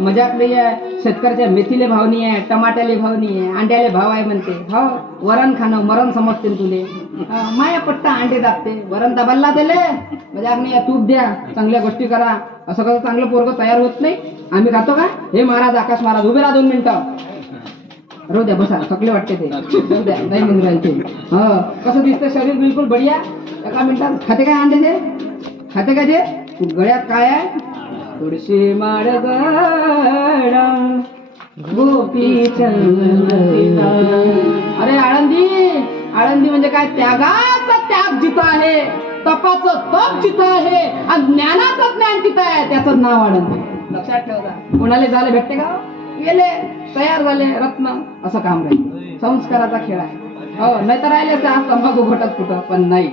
मजाक नाही आहे. शेतकऱ्याच्या मेथीले भाव नाही आहे टमाट्याले भाव नाही आहे अंड्याले भाव आहे म्हणते. हो वरण खाणं मरण समजते तुले. माया पट्टा अंडे दाबते. वरण दाबायला त्याले मजाक नाही आहे. तूप द्या. चांगल्या गोष्टी करा. असं कसं चांगलं पोरग तयार होत नाही. आम्ही खातो का? हे महाराज आकाश महाराज उभे राहा दोन मिनिटं. राहू द्या बसा. थकले वाटते ते. द्या. नाही म्हणून राहील ते. हो. कसं दिसतं? शरीर बिलकुल बढिया. एका मिनिटात खाते काय अंडे ते खाते काय ते गळ्यात काय आहे? तुळशी माळ गोपी चंद्रिका. अरे आळंदी आळंदी म्हणजे काय? त्यागाचा त्याग जिथं आहे तपाचं तप जिथं आहे आणि ज्ञानाचं ज्ञान तिथं आहे त्याचं नाव आळंदी. लक्षात ठेवा कोणाला झाले भेटते का? गेले तयार झाले रत्न. असं काम राहील. संस्काराचा खेळ आहे. हो नाही तर राहिले असते आज तंबाखू घटत कुठं? पण नाही.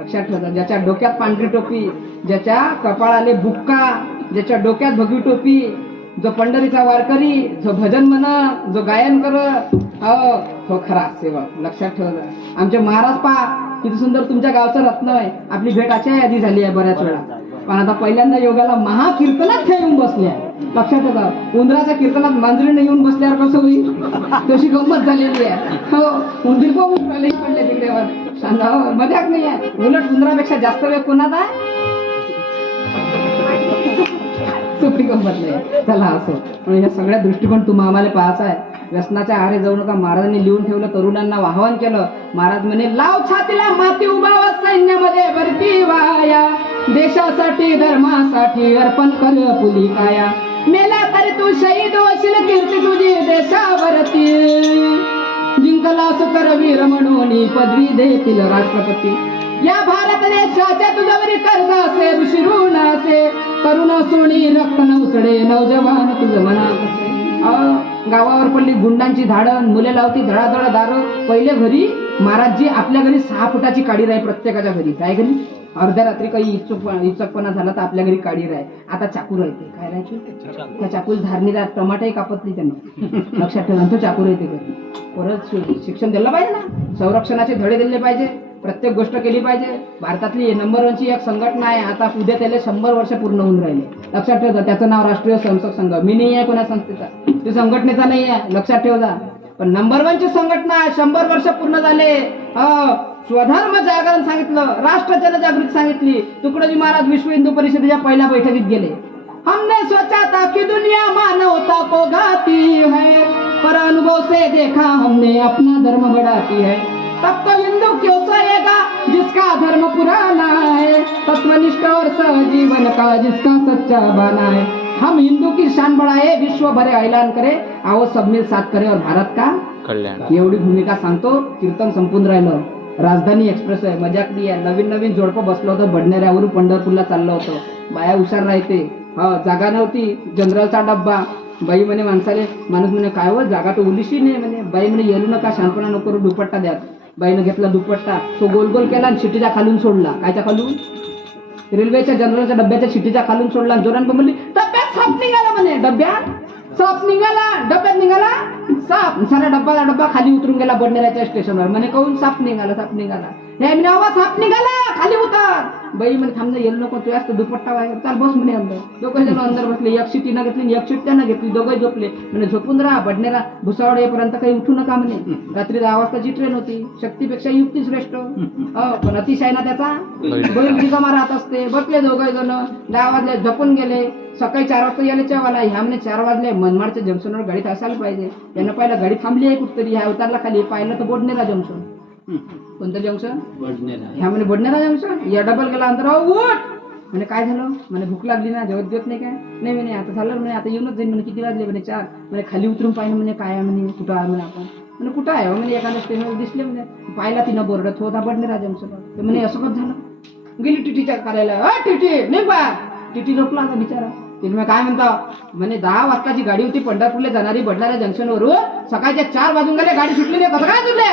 लक्षात ठेवा ज्याच्या डोक्यात पांढरी टोपी ज्याच्या कपाळाले बुक्का ज्याच्या डोक्यात भगवी टोपी जो पंढरीचा वारकरी जो भजन म्हण जो गायन कर हो तो खरा सेवक. लक्षात ठेवलं आमचे महाराज पा किती सुंदर तुमच्या गावचं रत्न आहे. आपली भेट अशा यादी झाली आहे बऱ्याच वेळा. पण आता पहिल्यांदा योगाला महाकीर्तनात त्या येऊन बसल्या लक्षात ठेवा. उंदराच्या कीर्तनात मांजरीने येऊन बसल्यावर कसं होईल? तशी गंमत झालेली आहे. हो उंदीर पण पडले पडले तिकडे वर. हो, मजाक नाही आहे. उलट उंदरापेक्षा जास्त वेळ कोणाचा आहे गंमत नाही. चला असो. म्हणून ह्या सगळ्या दृष्टिकोन तुम्हा आम्हाला पाहायचा आहे. व्यसनाच्या आरे जाऊ नका. महाराजांनी लिहून ठेवलं तरुणांना आवाहन केलं. महाराज म्हणे लाव छातीला माती उभाव सैन्यामध्ये. भरती वाया. देशासाठी धर्मासाठी अर्पण कर पुली काया. मेला तरी तू शहीद होशील कीर्ती तुझी देशावरती. जिंकला सुकर वीर म्हणून पदवी देतील राष्ट्रपती. या भारत देशाच्या तुझ्यावरी कर्ज असे ऋषी ऋण करुणा तरुण रक्त नवसडे नवजवान तुझ म्हणा गावावर पडली गुंडांची धाडण मुले लावती धडाधड दार. पहिले घरी महाराजजी आपल्या घरी सहा फुटाची काडी राही प्रत्येकाच्या घरी. काय घरी? अर्ध्या रात्री काही इचक इच्छकपणा झाला तर आपल्या घरी काडी राही आता चाकू राहते काय राहायची त्या चाकूल धारणीला टमाटाही कापतली त्यांना. लक्षात ठेवा तो चाकू राहते घरी. परत शिक्षण दिलं पाहिजे ना? संरक्षणाचे धडे दिले पाहिजे. प्रत्येक गोष्ट केली पाहिजे. भारतातली नंबर वनची एक संघटना आहे. आता उद्या त्याला शंभर वर्ष पूर्ण होऊन राहिले. लक्षात ठेवता त्याचं नाव राष्ट्रीय संसद संघ. मी नाही आहे कोणा संस्थेचा. ते संघटनेचा नाही आहे. लक्षात ठेवता पण नंबर वनची संघटना शंभर वर्ष पूर्ण झाले. हो. स्वधर्म जागरण सांगितलं. राष्ट्र जनजागृती सांगितली. तुकडोजी महाराज विश्व हिंदू परिषदेच्या पहिल्या बैठकीत गेले. हमने सोचा था कि दुनिया मानवता को गाती है पर अनुभव से देखा हमने अपना धर्म बढ़ाती है। तब तो हिंदू क्यों सहेगा जिसका धर्म पुराना है तत्वनिष्ठ और सहजीवन का जिसका सच्चा बना है। हम हिंदू की शान बढ़ाए विश्व भरे ऐलान करे आओ सब मिल साथ करे और भारत का कल्याण। एवढी भूमिका सांगतो कीर्तन संपून राहिलं। राजधानी एक्सप्रेस आहे मजाक नाही आहे. नवीन नवीन जोडपं बसलं होतं बडनेऱ्यावरून पंढरपूरला चाललं होतं. बाया हुशार राहते. हो जागा नव्हती जनरलचा डब्बा. बाई म्हणे माणसाले माणूस म्हणे काय हो जागा तर उलिशी नाही. म्हणे बाई म्हणे येलू नका शहाणपणा नको करू दुपट्टा द्या. बाईनं घेतला दुपट्टा. तो गोल गोल केला आणि शिटीच्या खालून सोडला. कायच्या खालून? रेल्वेच्या जनरलच्या डब्याच्या शिटीच्या खालून सोडला. जोरान पण म्हणली डब्यात साप निघाला म्हणे. डब्यात साप निघाला? डब्यात निघाला? साप. सारा डब्बा डब्बा खाली उतरून गेला बडनेऱ्याच्या स्टेशनवर. म्हणे कहून साप निघाला? साप निघाला. हे म्हणे अवा साप निघाला खाली उतर बाई म्हणे थांब ना येलो नको तू जास्त दुपट्टा बाहेर चाल बस म्हणे अंदर. दोघं जण अंदर बसले. एक शिटीनं घेतली आणि एक शिट त्यानं घेतली. दोघं झोपले. म्हणे झोपून राहा बडनेरा भुसावळ येईपर्यंत काही उठू नका म्हणे. रात्री दहा वाजताची ट्रेन होती शक्तीपेक्षा युक्ती श्रेष्ठ. हो पण अतिशय ना त्याचा बैल रिकामा राहत असते. बसले दोघं जण. दहा वाजले झोपून गेले. सकाळी चार वाजता यायला चेवाला ह्या म्हणे चार वाजले. मनमाडच्या जंक्शनवर गाडीत असायला पाहिजे. त्यानं पाहिलं गाडी थांबली आहे कुठतरी. ह्या उतारला खाली. पाहिलं तर बोडनेरा जंक्शन. कोणतं जंक्शन ह्या म्हणे बोडनेरा जंक्शन या डबल गेला अंतर. म्हणे काय झालं? म्हणे भूक लागली ना जेवत देत नाही काय? नाही म्हणे आता झालं म्हणे आता येऊनच जाईन म्हणे किती वाजले म्हणे चार? म्हणे खाली उतरून पाहिलं म्हणे काय आहे म्हणे कुठं आहे म्हणे आपण? म्हणे कुठं आहे हो? म्हणे एखाद्या स्टेशनवर दिसले म्हणे. पाहिला तिनं बोर्ड थोडा बडनेरा जंक्शन तर म्हणे असं कसं झालं. गेली टीटीच्या कार्यालय टीटी नाही बा टीटी झोपला आता बिचारा. तिने काय म्हणता? म्हणे दहा वाजताची गाडी होती पंढरपूरला जाणारी बडणाऱ्या जंक्शनवरून सकाळच्या चार वाजून गेले गाडी सुटली नाही. कसं काय सुटले?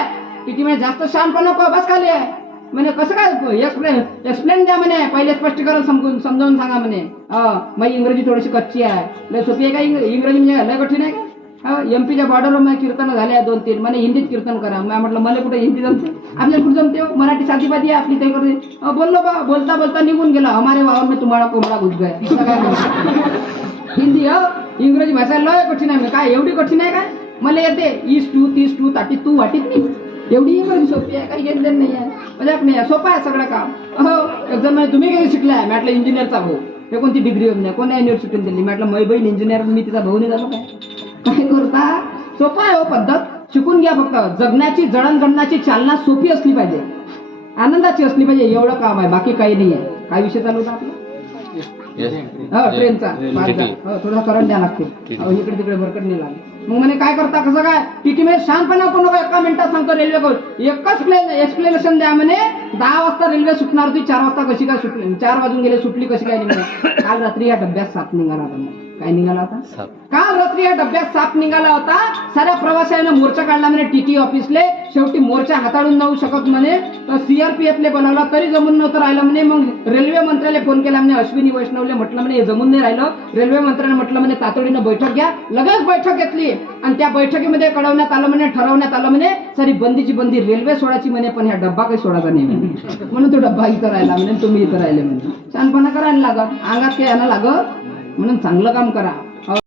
किती म्हणे जास्त शांत नको बस खाली आहे. म्हणे कसं काय एक्सप्लेन एक्सप्लेन द्या म्हणे पहिले स्पष्टीकरण समजून समजावून सांगा म्हणे. मग इंग्रजी थोडीशी कच्ची आहे. लय सोपी आहे का इंग्रजी म्हणजे लय कठीण आहे? का एमपीच्या बॉर्डरवर माझ्या कीर्तन झाले आहे दोन तीन. म्हणे हिंदीत कीर्तन करा. मग म्हटलं मला कुठे हिंदी जमते? आपल्याला कुठे जमते हो? मराठी साधीपाधी आहे आपली ते करते. बोललो बा बोलता बोलता निघून गेला. हमारे वावर मी तुम्हाला कोंबडा घुस हिंदी हो इंग्रजी भाषा लय कठीण आहे काय एवढी कठीण आहे काय? मला येते. इस टू तीस टू ताटी तू वाटीत नाही एवढी इंग्रजी सोपी आहे काही घेतलेलं नाही आहे. नाही आहे सोपं आहे सगळं काम. हो एकदम म्हणजे तुम्ही किती शिकलाय? म्हटलं इंजिनियरचा भाऊ. हे कोणती डिग्री होत नाही युनिव्हर्सिटीत दिली? म्हटलं मै बहीण इंजिनियर मी तिचा भाऊ नाही झालो काय? काय करता? सोपं आहे हो पद्धत. शिकून घ्या फक्त. जगण्याची जडणघडणाची चालना सोपी असली पाहिजे. आनंदाची असली पाहिजे एवढं काम आहे बाकी काही नाही आहे. काय विषय चालू होता आपला? हो ट्रेनचा. हो थोडा करंट द्या लागते. इकडे तिकडे भरकट नाही लागले मग म्हणे काय करता? कसं काय? टीटी मध्ये शांतपणा करू नका एका मिनिटात सांगतो रेल्वे करून. एकच प्लेन एक्सप्लेनेशन द्या म्हणे. दहा वाजता रेल्वे सुटणार होती चार वाजता कशी काय सुटली? चार वाजून गेले सुटली कशी काय? काल रात्री या डब्यात सात निघाला म्हणे. काय निघाला होता? काल रात्री या डब्यात साप निघाला होता. साऱ्या प्रवाशाने मोर्चा काढला म्हणे टीटी ऑफिसले. शेवटी मोर्चा हाताळून जाऊ शकत म्हणे. तर सीआरपीएफ ले बोलावला तरी जमून नव्हतं राहिलं म्हणे. मग रेल्वे मंत्र्याला फोन केला म्हणे अश्विनी वैष्णवले म्हटलं म्हणे हे जमून नाही राहिलं. रेल्वे मंत्र्याने म्हटलं म्हणे तातडीनं बैठक घ्या. लगेच बैठक घेतली. आणि त्या बैठकीमध्ये कळवण्यात आलं म्हणे ठरवण्यात आलं म्हणे सारी बंदीची बंदी रेल्वे सोडायची म्हणे पण ह्या डब्बा काही सोडायचा नाही म्हणे. म्हणून तो डब्बा इथं राहिला म्हणे तुम्ही इथं राहिले म्हणे. छानपणा करायला लागत अंगात काही यायला लागत म्हणून चांगलं काम करा.